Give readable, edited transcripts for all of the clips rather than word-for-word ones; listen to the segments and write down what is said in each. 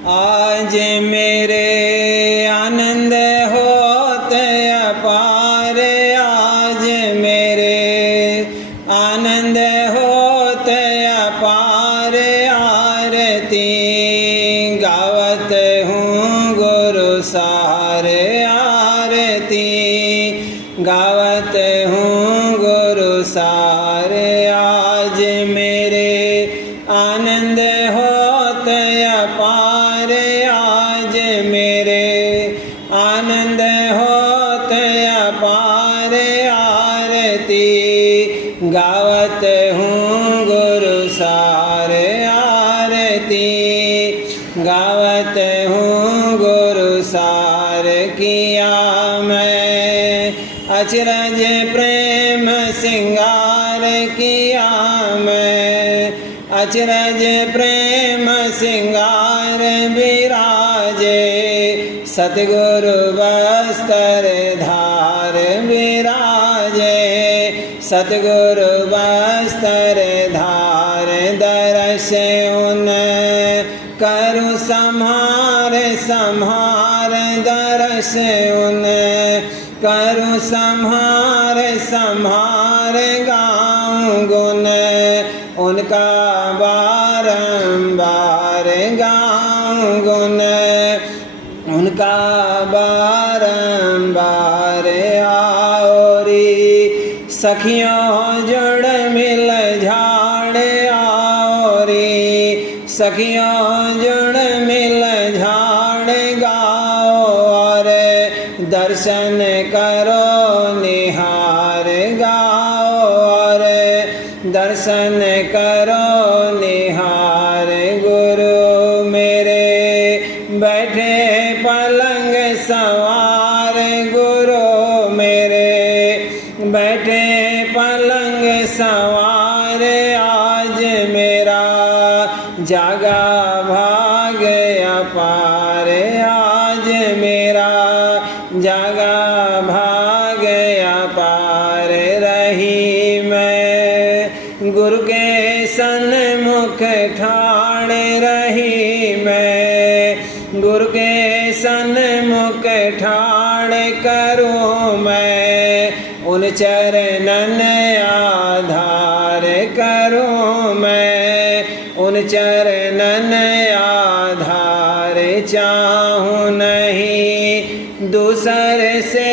आज मेरे आनंद होते अपार, आज मेरे आनंद होते अपार। आरती गावत हूँ गुरु सारे, आरती गावत हूँ गुरु सारे। आज मेरे आनंद होते अपार, आज मेरे आनंद होते अपार। आरती गावत हूँ गुरु सारे, आरती गावत हूँ गुरु सारे। किया मैं अचरज प्रेम सिंगार, किया मैं अचरज प्रेम सिंगार। विराजे सतगुरु वस्त्र धार, विराजे सतगुरु वस्त्र धार। दर्श उन करु संहार संहार, दर्श उन करु संहार संहार। गाऊं गुण उनका बारंबार, गाऊं गुण उनका बारंबार। आओरी सखियों जुड़ मिल झाड़, आओरी सखियों जुड़ मिल झाड़। गाओ और दर्शन करो निहार, गाओ और दर्शन करो निहार। गुरु मेरे बैठे पलंग सवार, गुरु मेरे बैठे पलंग सवार। आज मेरा जागा भाग अपार, आज मेरा जागा भाग अपार। रही मैं गुरु के सन्मुख ठाड़, रही मैं गुरु के सन्मुख ठाड़। करूँ मैं उन चरणन आधार, करूँ मैं उन चरणन आधार। चाहूँ नहीं दूसर से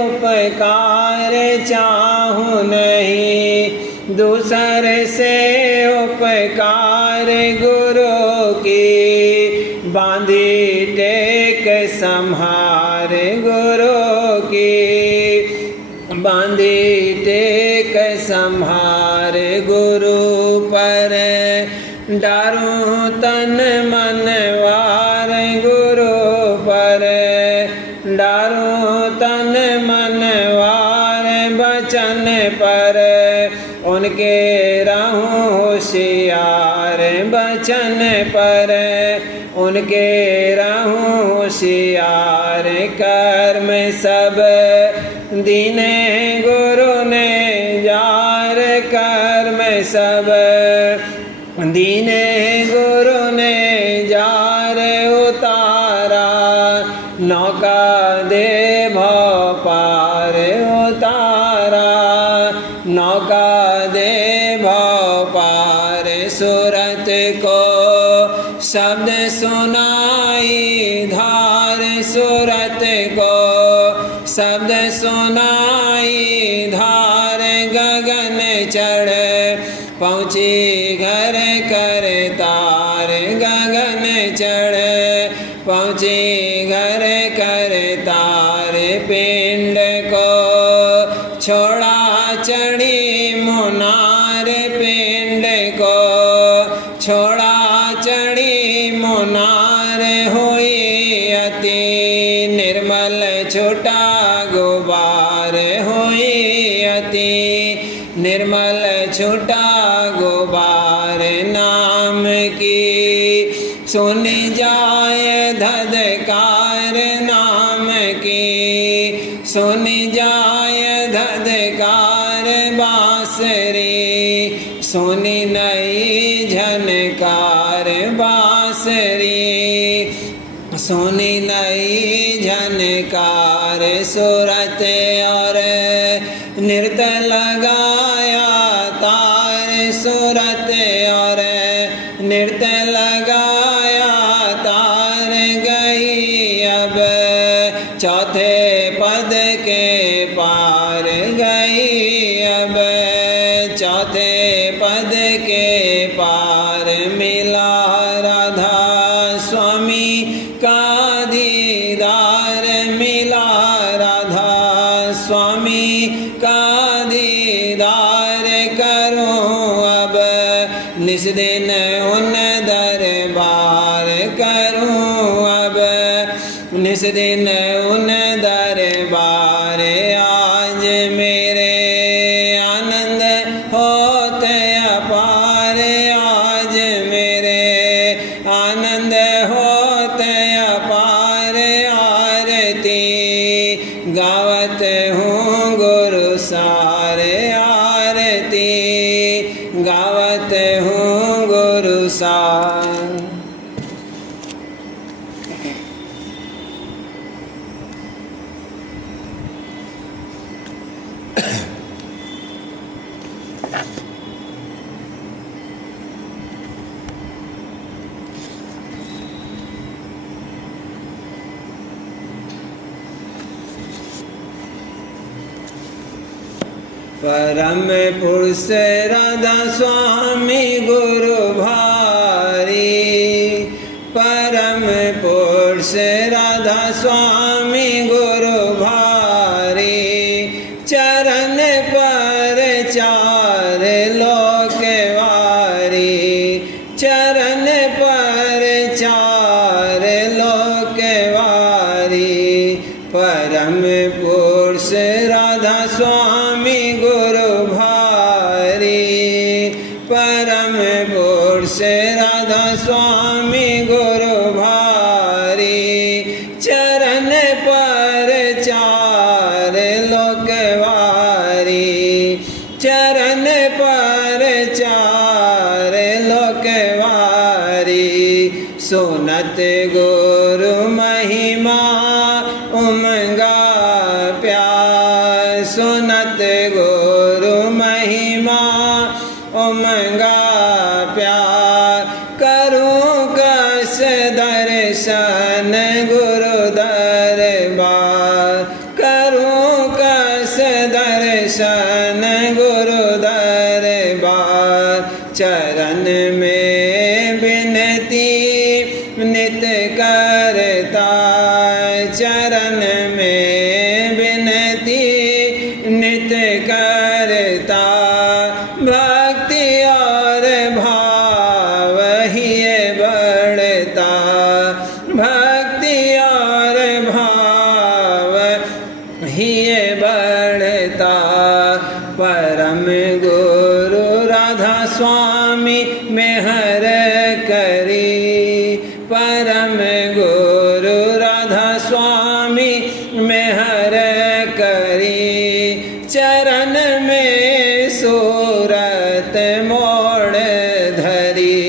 उपकार, चाहूँ नहीं दूसर से उपकार। गुरु की बांधी टेक संहार, गुरु की बांधी टेक संहार। गुरु पर डारूं तन मन वार, गुरु पर डारूं तन मन वार। बचन पर उनके रहूं होशियार, बचन पर उनके रहूं होशियार। कर्म सब दीने गुरु ने जार, कर्म सब दीने गुरु ने जार। उतारा नौका दे भव पार, उतारा नौका दे भव पार। सूरत को शब्द सुनाई धार, सूरत को शब्द सुनाई धार। गगन चढ़ पहुँची घर कर तार, गगन चढ़ पहुँची घर कर तार। पिंड को छोड़ा चढ़ी मुनार, पिंड को छोड़ा चढ़ी मुनार। हुई अति निर्मल छूटा गुबार, हुई अति निर्मल छूटा गुबार। नाम की सुनी जाए धधकार, नाम की सुनी जाए धधकार। बांसुरी सुनी नई झनकार, बांसुरी नृत्य लगाया तार सूरत और नृत्य लगाया तार गई अब चौथे पद के पार गई अब चौथे पद के पार मिला राधा स्वामी का दीदार मिला राधा स्वामी का दीदार करूं अब निस दिन उन दरबार करूं अब निस दिन उन दरबार आज मेरे आनंद होते अपार आज मेरे आनंद होते अपार आरती गावत हूँ गुरु सारे आरती गावत हूँ गुरु सार। परम पुरुष राधा स्वामी गुरु भारी परम पुरुष राधा स्वामी गुरु भारी चरण पर चार लोक वारी चरण पर चार लोक वारी परम पुरुष राधा स्वामी गुरु भारी परम पुरुष राधा स्वामी गुरु भारी चरण पर चार लोक वारी चरण पर चार लोक वारी सुनत गुरु महिमा उमंगा प्यार सुनत गुरु महिमा उमंगा प्यार करूं कस दर्शन गुरु दरबार करूं कस दर्शन गुरु दरबार चरण में विनती नित करता चरण में विनती नित करता भक्ति और भाव ही बढ़ता भक्ति और भाव ही बढ़ता परम गुरु राधा स्वामी मेहर करी परम गुरु राधा स्वामी मेहर करी चरण में सूरत मोड़ धरी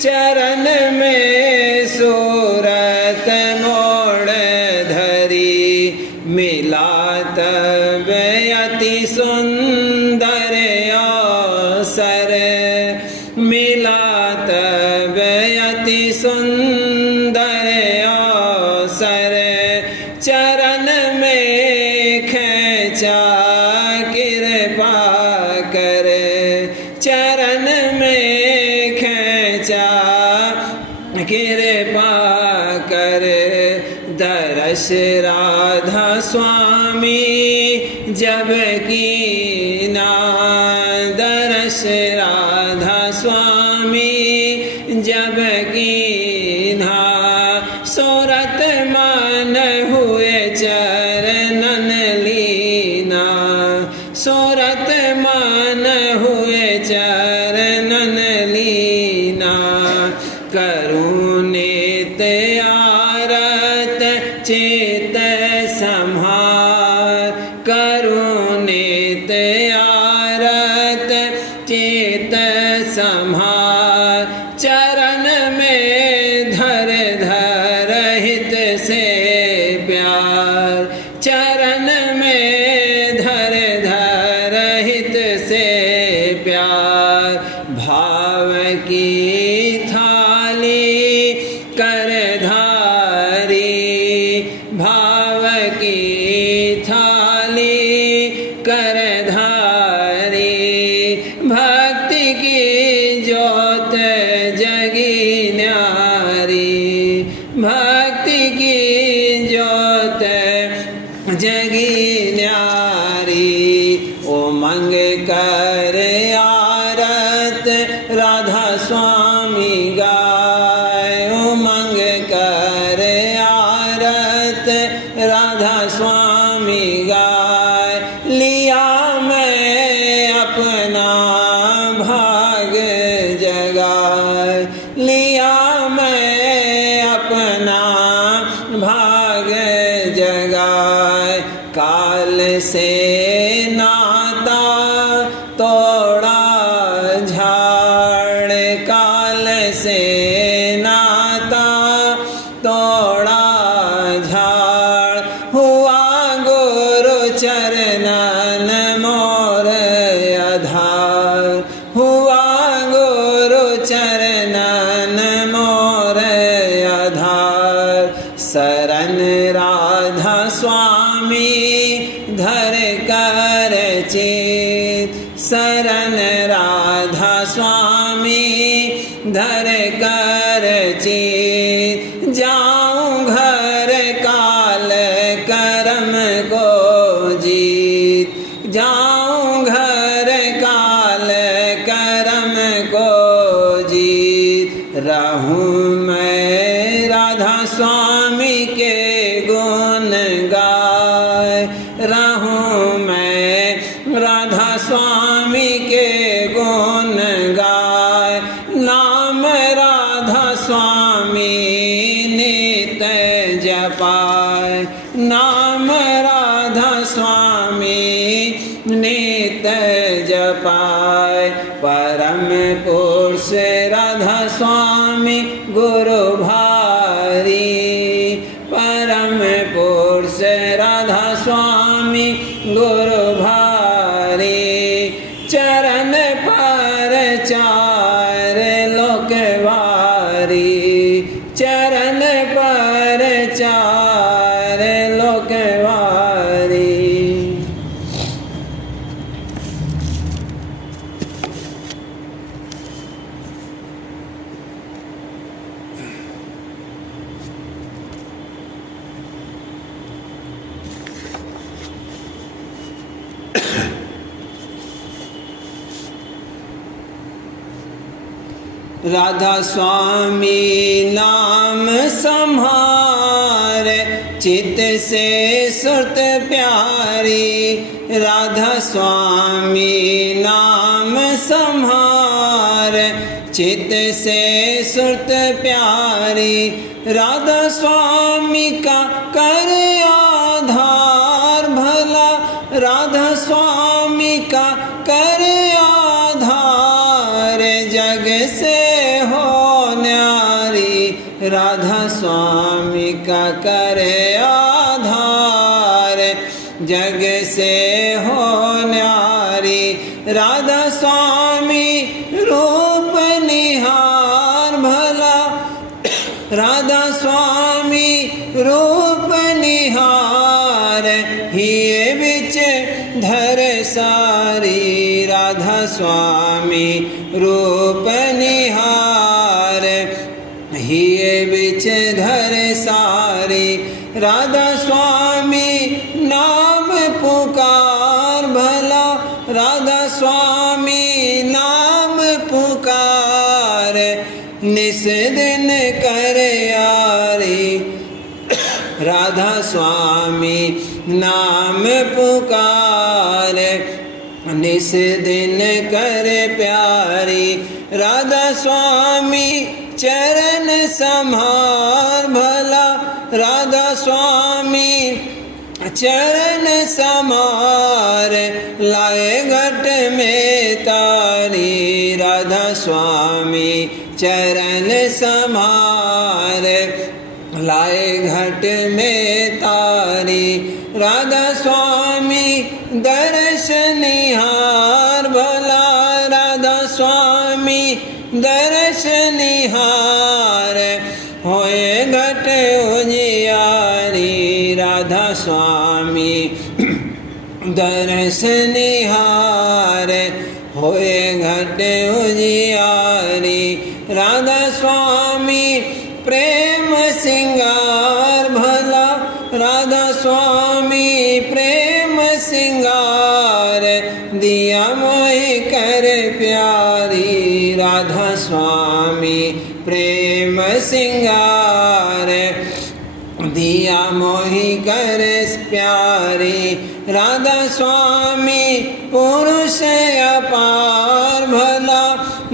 चरण में सूरत मोड़ धरी मिला तब अति सुंदर अवसर मिला तब अति सुंदर अवसर चरण में खींचा कृपा कर चरण में खींचा कृपा कर दरस राधा स्वामी जब की ना दरस राधा स्वामी जब की ना सूरत मान हुए चरणन लीना सूरत मान हुए चरणन लीना करूं नित आरत चित संहार करूं नित आरत चित संहार चरण में धर धर हित से प्यार चरण में धर धर धारी, भक्ति की ज्योत जगी न्यारी, भक्ति की ज्योत जगी न्यारी। उमंग कर आरत राधा स्वामी गाय, उमंग कर आरत राधा स्वामी गाय। लिया मैं अपना भाग जगाए, लिया मैं अपना भाग जगाए। काल से नाता तोड़ा झाड़, काल से नाता तोड़ा झाड़। हुआ गुरु चरणन मोर आधार, हुआ गुरु चरणन मोर आधार। शरण राधा स्वामी धर कर चित, शरण राधा स्वामी धर कर चित। जाऊं घर काल करम को जीत, जाऊं घर काल करम को जीत। रहूं मैं राधा स्वामी के गुण गाए, रहूं मैं राधा स्वामी के गुण गाए। नाम राधा स्वामी नित जपाए, नाम राधा स्वामी नित जपाए। परम पुरुष राधा स्वामी गुरु भारी, परम पुरुष राधा स्वामी गुरु भारी। चरण पर चार लोकवारी, चरण पर चार लोकवारी। राधा स्वामी नाम संहार, चित से सुरत प्यारी। राधा स्वामी नाम संहार, चित से सुरत प्यारी। राधा स्वामी का कर आधार भला, राधा स्वामी का कर आधार। जग से हो न्यारी, राधा स्वामी का कर आधार। जग से हो न्यारी, राधा स्वामी रूप निहार भला, राधा स्वामी रूप निहार। हिये बिच धर सारी, राधा स्वामी रूप निहार। हिये बिच धर सारी, राधा स्वामी नाम पुकार भला, राधा स्वामी नाम पुकार। निस दिन कर यारी, राधा स्वामी नाम पुकार। निस दिन कर प्यारी, राधा स्वामी चरण संभार भला, राधा स्वामी चरण समार। लाए घट में तारी, राधा स्वामी चरण समार। लाए घट में तारी, राधा स्वामी दर्श निहार भला, राधा स्वामी दर्श निहार। होए घट उजियारी, राधा स्वामी दर्श निहारे होए घट उजियारी। राधा स्वामी प्रेम सिंगार भला, राधा स्वामी प्रेम सिंगार, दिया मोहि कर प्यारी। राधा स्वामी प्रेम सिंगार, दिया मोहि कर प्यारी। राधा स्वामी पुरुष अपार भला,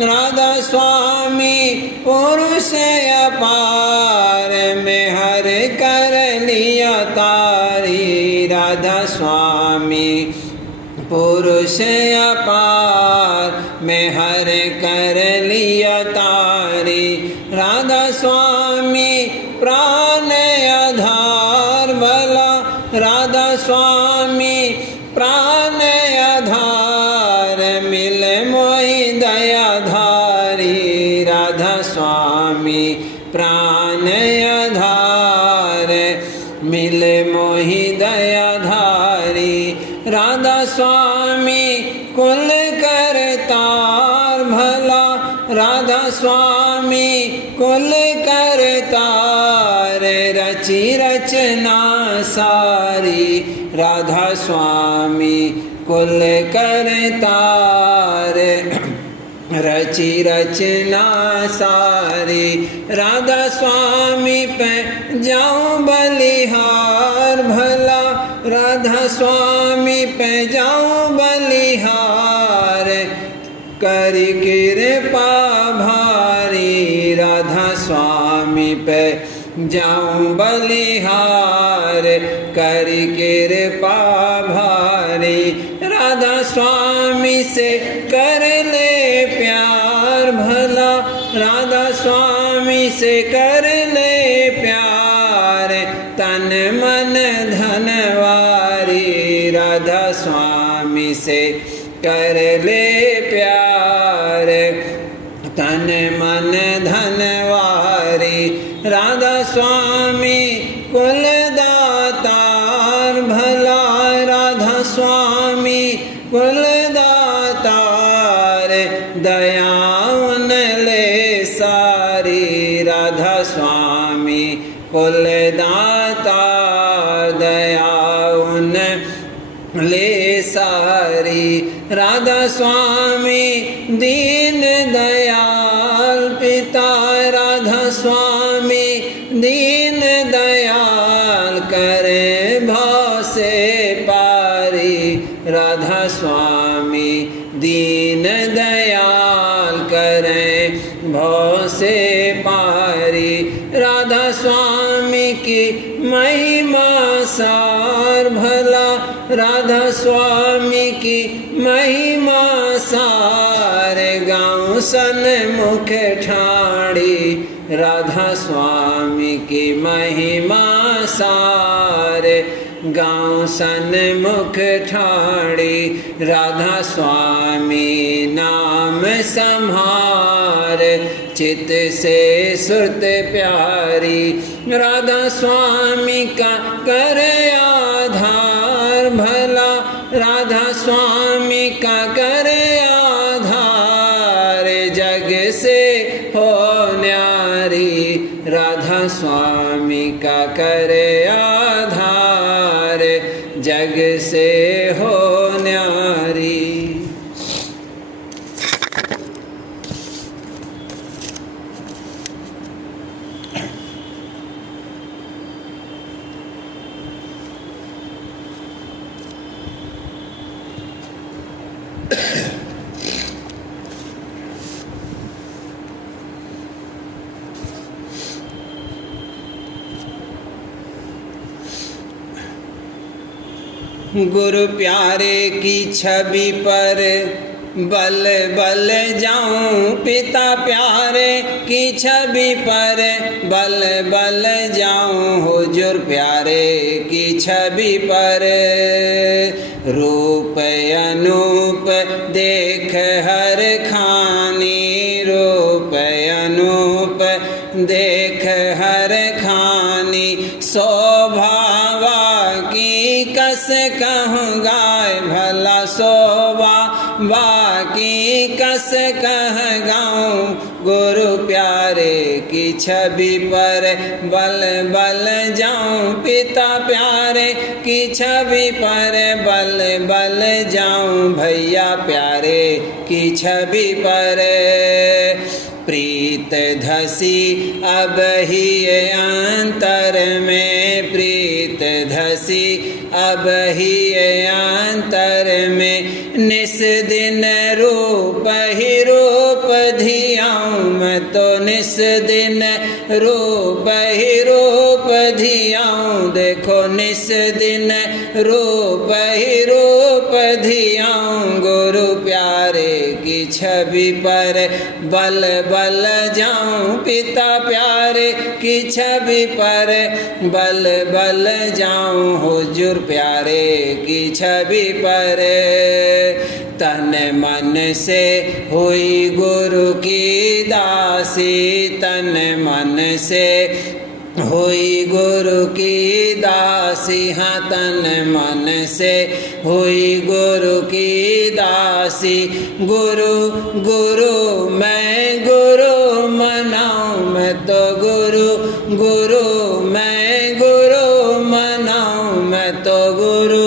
राधा स्वामी पुरुष अपार, में हर कर लिया तारी। राधा स्वामी पुरुष अपार, में हर कर लिया तारी। राधा स्वामी प्राण आधार भला, राधा स्वामी प्राण आधार, मिल मोहि दया धारी। राधा स्वामी प्राण आधार, मिल मोहि दया धारी। राधा स्वामी कुल करतार भला, राधा स्वामी कुल करतार, रची रचना सारी। राधा स्वामी कुल करतार, रची रचना सारी। राधा स्वामी पे जाऊं बलिहार भला, राधा स्वामी पे जाऊं बलिहार, करी कृपा भारी। राधा स्वामी पे जाऊं बलिहार, करी कृपा भारी। राधा स्वामी से कर ले प्यार भला, राधा स्वामी से कर ले प्यार, तन मन धनवारी। राधा स्वामी से कर ले प्यार, तन मन धनवारी। राधा स्वामी कुल दातार भला, राधा स्वामी कुल दातार, दया उन ले सारी। राधा स्वामी कुल दातार, दया उन ले सारी। राधा स्वामी दीन दयाल पिता, राधा स्वामी दीन दयाल, करे भाव से पारी। राधा स्वामी दीन दयाल, करे भाव से पारी। राधा स्वामी की महिमा सार भला, राधा स्वामी की महिमा सार, गाँव सन्मुख ठाड़ी। राधा स्वामी की महिमा सार, गाँव सन्मुख ठाड़ी। राधा स्वामी नाम संहार, चित से सुरत प्यारी। राधा स्वामी का कर आधार भला, राधा स्वामी का कर आधार, जग से हो न्यारी। राधा स्वामी का कर आधार, जग से हो न्यारी। गुरु प्यारे की छवि पर बल बल जाऊं, पिता प्यारे की छवि पर बल बल जाऊं, हुजूर प्यारे की छवि पर रूप अनूप देख हर खानी, रूप अनूप देख हर खानी, शोभावा की कस कहूँ गाय बाकी कस कह गाऊं गुरु प्यारे की छवि पर बल बल जाऊं पिता प्यारे की छवि पर बल बल जाऊं भैया प्यारे की छवि पर प्रीत धसी अब ही अंतर में प्रीत धसी अब ही अंतर में निस दिन रूप ही रूप धियाऊं मैं तो निस दिन रूप ही रूप धियाऊं देखो निस दिन रूप ही रूप धियाऊं गुरु प्यारे की छवि पर बल बल जाऊं पिता प्यारे की छवि पर बल बल जाऊं हुजूर प्यारे की छवि पर तन मन से हुई गुरु की दासी तन मन से हुई गुरु की दासी हाँ तन मन से हुई गुरु की दासी गुरु गुरु मैं गुरु मनाऊं मैं तो गुरु गुरु मैं गुरु मनाऊं मैं तो गुरु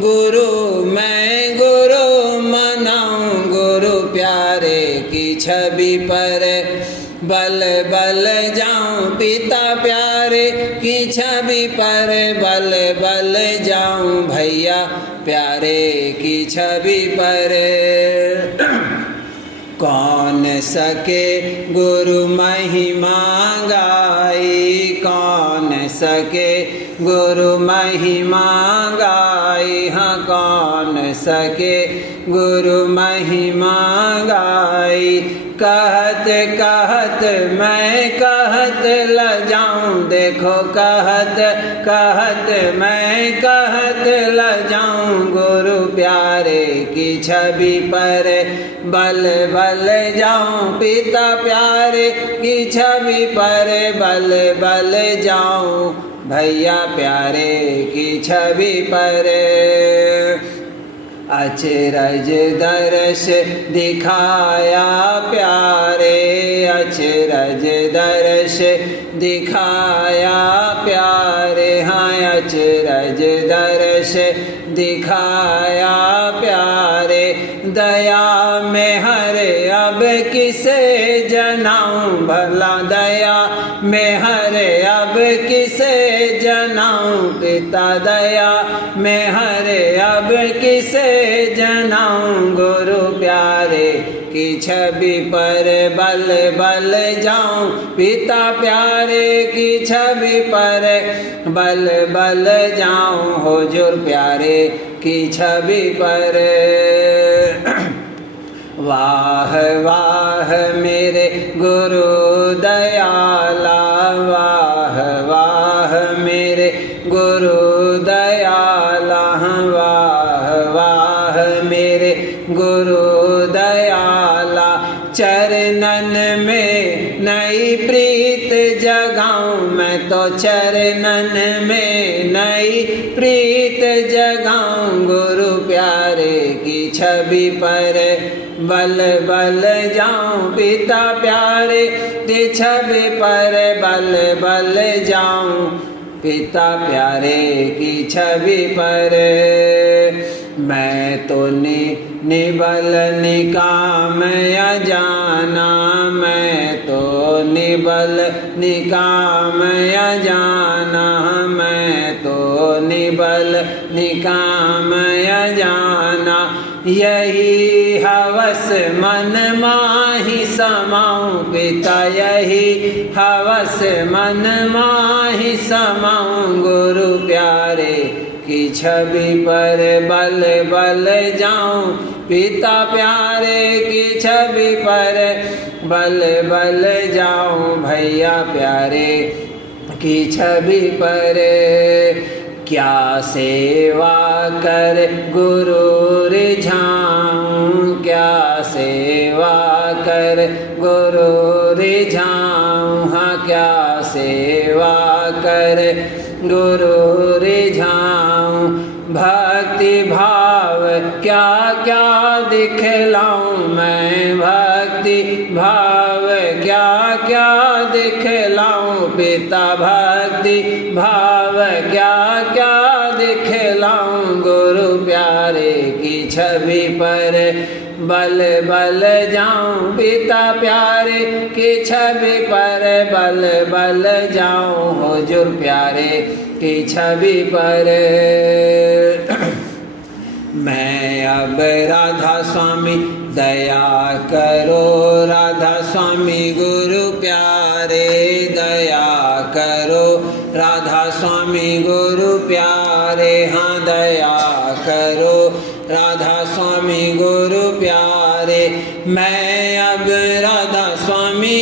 गुरु मैं गुरु मनाऊं गुरु प्यारे की छवि पर बल बल जाऊं पिता प्यारे की छवि पर बल बल जाऊं भैया प्यारे की छवि पर कौन सके गुरु महिमा गाई कौन सके गुरु महिमा गाई हाँ कौन सके गुरु महिमा गाई कहत कहत मैं कहत ल जाऊं देखो कहत कहत मैं कहत ल जाऊं गुरु प्यारे की छवि पर बल बल जाऊं पिता प्यारे की छवि पर बल बल जाऊं भैया प्यारे की छवि पर अचरज दर्श दिखाया प्यारे अचरज दर्श दिखाया प्यारे हाँ अचरज दर्श दिखाया प्यारे दया में हरे अब किसे जनाऊं भला दया में हरे अब किसे जनाऊं पिता दया में हरे अब किसे जनाऊं गुरु प्यारे की छवि पर बल बल जाऊं पिता प्यारे की छवि पर बल बल जाऊं हुजूर प्यारे की छवि पर वाह वाह मेरे गुरु दयाला वाह वाह मेरे गुरु दयाला वाह वाह मेरे गुरु दयाला चरणन में नई प्रीत जगाऊं मैं तो चरणन में नई प्रीत जगाऊं गुरु प्यारे की छवि पर बल बल जाऊं पिता प्यारे की छवि पर बल बल जाऊं पिता प्यारे की छवि पर मैं तो निबल निकाम या जाना मैं तो निबल निकाम या जाना मैं तो निबल निकाम या जाना यही हवस मन माही समाऊं पिता यही हवस मन माही समाऊं गुरु प्यारे की छवि पर बल बल जाऊं पिता प्यारे की छवि पर बल बल जाऊं भैया प्यारे की छवि पर क्या सेवा कर गुरु रिझाऊं क्या सेवा कर गुरु रिझाऊं हाँ क्या सेवा कर गुरु रिझाऊं भक्ति भाव क्या क्या दिखलाऊं मैं भक्ति भाव क्या क्या दिखलाऊं पिता भक्ति भाव क्या क्या दिखलाऊं गुरु प्यारे की छवि पर बल बल जाऊं पिता प्यारे की छवि पर बल बल जाऊं हुजूर प्यारे की छवि पर। मैं अब राधा स्वामी दया करो राधा स्वामी गुरु प्यारे दया करो राधा स्वामी गुरु प्यारे हाँ दया करो राधा स्वामी गुरु प्यारे। मैं अब राधा स्वामी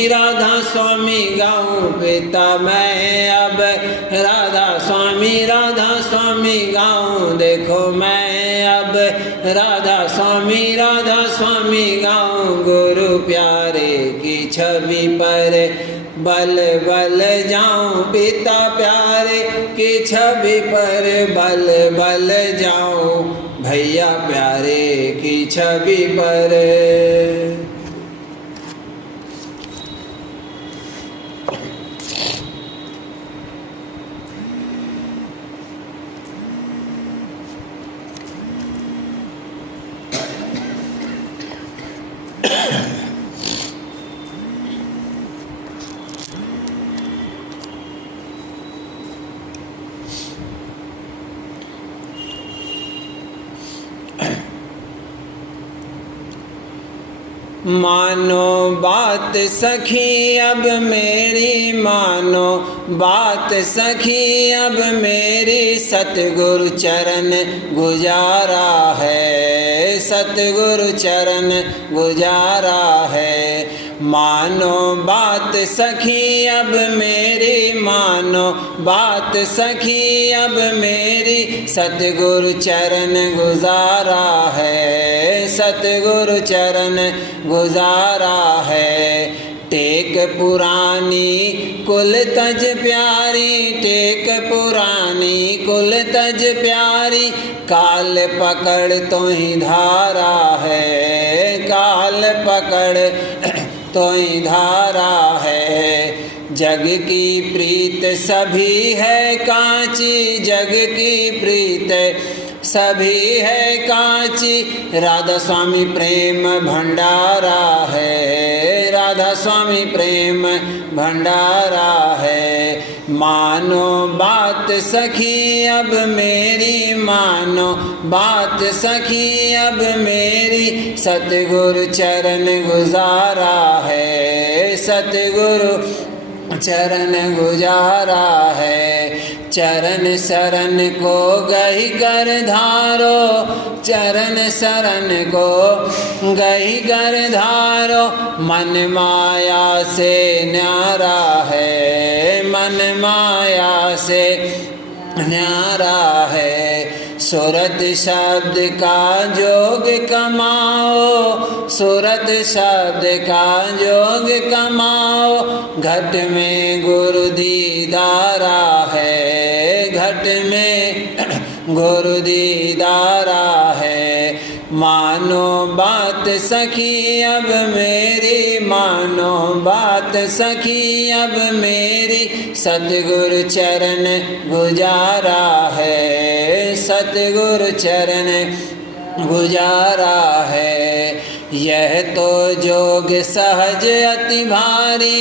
गाऊं पिता मैं अब राधा स्वामी गाऊं देखो मैं अब राधा स्वामी गाऊं गुरु प्यारे की छवि पर बल बल जाऊं पिता प्यारे की छवि पर बल बल जाऊं भैया प्यारे की छवि पर। मानो बात सखी अब मेरी मानो बात सखी अब मेरी सतगुरु चरण गुजारा है सतगुरु चरण गुजारा है। मानो बात सखी अब मेरी मानो बात सखी अब मेरी सतगुरु चरण गुजारा है सतगुरु चरण गुजारा है। टेक पुरानी कुल तज प्यारी टेक पुरानी कुल तज प्यारी काल पकड़ तो ही धारा है काल पकड़ तो ही धारा है। जग की प्रीत सभी है कांची जग की प्रीत सभी है कांची राधा स्वामी प्रेम भंडारा है राधा स्वामी प्रेम भंडारा है। मानो बात सखी अब मेरी मानो बात सखी अब मेरी सतगुरु चरण गुजारा है सतगुरु चरण गुजारा है। चरण शरण को गही कर धारो चरण शरण को गही कर धारो मन माया से न्यारा है मन माया से न्यारा है। सूरत शब्द का जोग कमाओ सूरत शब्द का जोग कमाओ घट में गुरु दीदारा है घट में गुरु दीदारा है। मानो बात सखी अब मेरी मानो बात सखी अब मेरी सतगुरु चरण गुजारा है सतगुरु चरण गुजारा है। यह तो जोग सहज अति भारी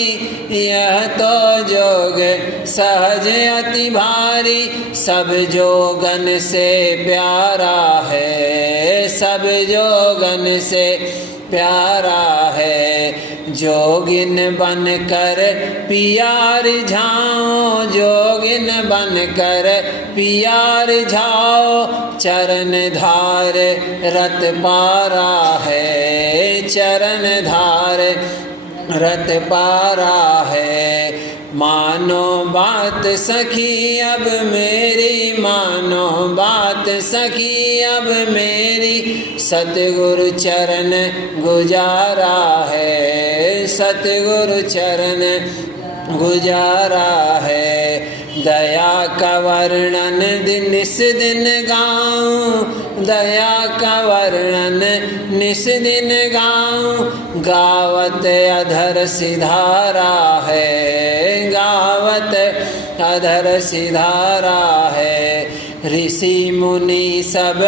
यह तो जोग सहज अति भारी सब जोगन से प्यारा है सब जोगन से प्यारा है। जोगिन बन कर पियार झाओ जोगिन बन कर पियार झाओ चरण धार रत पारा है चरण धार रत पारा है। मानो बात सखी अब मेरी मानो बात सखी अब मेरी सतगुरु चरण गुजारा है सतगुरु चरण गुजारा है। दया का वर्णन निस दिन गाऊं, दया का वर्णन निस दिन गाऊं। गावत अधर सिधारा है, गावत अधर सिधारा है। ऋषि मुनि सब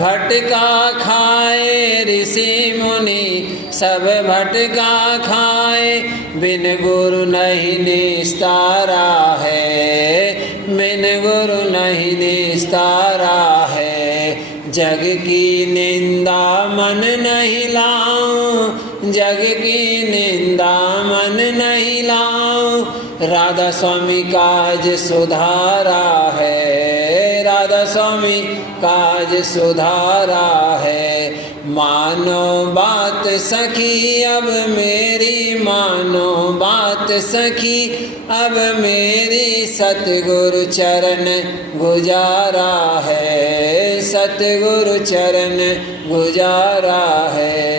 भटका खाए, ऋषि मुनि सब भटका खाए। बिन गुरु नहीं निस्तारा है, बिन गुरु नहीं निस्तारा है। जग की निंदा मन नहीं लाऊं, जग की निंदा मन नहीं लाऊं। राधा स्वामी काज सुधारा है, राधा स्वामी काज सुधारा है। मानो बात सखी अब मेरी, मानो बात सखी अब मेरी। सतगुरु चरण गुजारा है, सतगुरु चरण गुजारा है।